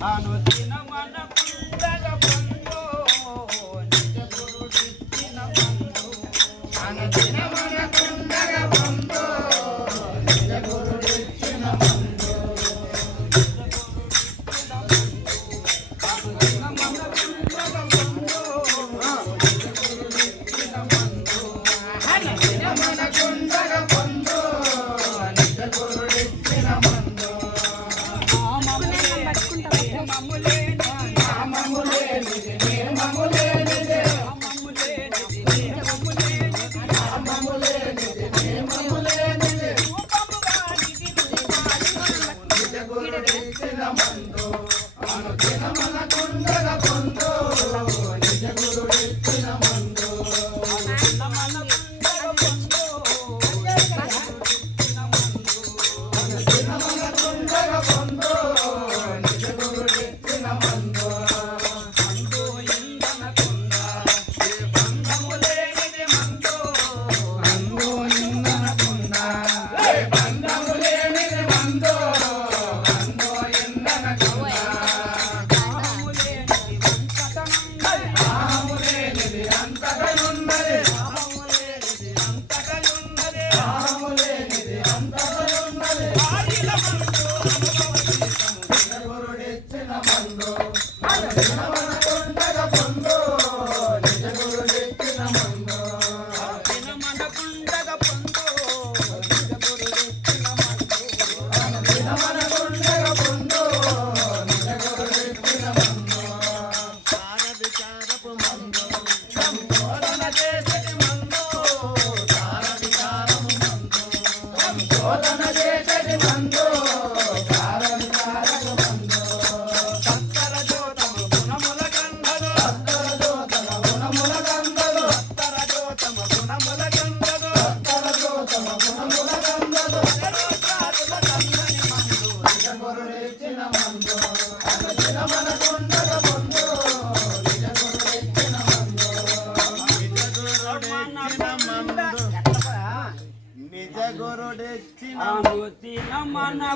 అనుదిన మన కుండగ బంధు నిజ గురుడిచ్చిన బంధు అనుదిన మన కుండగ బంధు నిజ గురుడిచ్చిన బంధు అనుదిన మన కుండగ బంధు నిజ గురుడిచ్చిన బంధు అనుదిన మన కుండగ బంధు నిజ గురుడిచ్చిన బంధు నిజ గురుడెచ్చిన మన